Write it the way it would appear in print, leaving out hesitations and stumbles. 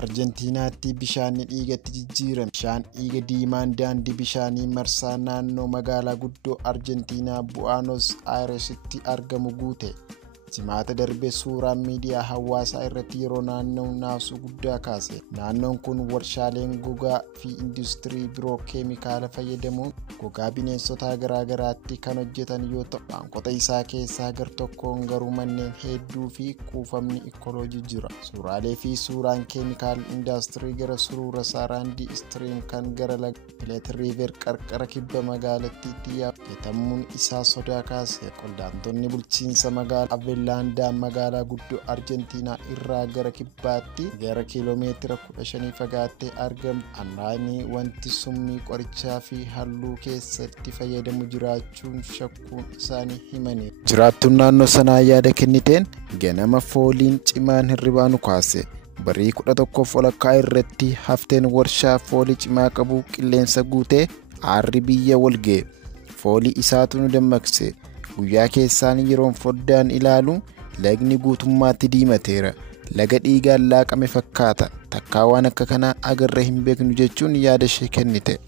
Arjentiinaatti bishaan dhiigatti jijjiirame. Bishaan dhiiga diimaan daandii bishaanii marsaa naannoo magaalaa guddoo Arjentiinaa Bu'aanos Aayiresitti argamu guute. Jimaata darbe suuraan miidiyaa hawaasaa irratti yeroo naannoon naasuu guddaa kaase. Naannoon kun warshaaleen gogaa fi industirii biroo keemikaala fayyadamuun gogaa bineensotaa garaagaraatti kan hojjetan yoo ta'u, baanqota isaa keessaa gar-tokkoon garuu manneen hedduu fi kuufamni ikoloojii jira. Suuraalee fi suuraan keemikaal industirii gara suruura Saaraandii Istiriim kan gara laga Pileet Riiver qarqara kibba magaalattiitti yaabatamuun isaa sodaa kaase. Qondaaltonni bulchiinsa magaalaa Laandaan magaalaa guddoo Arjentiinaa irraa gara kibbaatti gara kiiloomeetira 15 fagaattee argamtu. Annaanii wanti summii qorichaa fi halluu keessatti fayyadamu jiraachuun shakkuun isaanii himanii. Jiraattuun naannoo sanaa yaada kenniteen ganama fooliin cimaan hirribaa nu kaase. Barii 11 walakkaa irratti hafteen warshaa foolii cimaa qabu qilleensa guutee aarri biyya walga'e. Foolii isaatu nu dammaqse. Guyyaa keessaan yeroon foddaan ilaalu lagni guutummaatti diimateera. Laga dhiigaan laaqame fakkaata. Takkaa waan akka kanaa agarra hin beeknu jechuun yaada ishee kennite.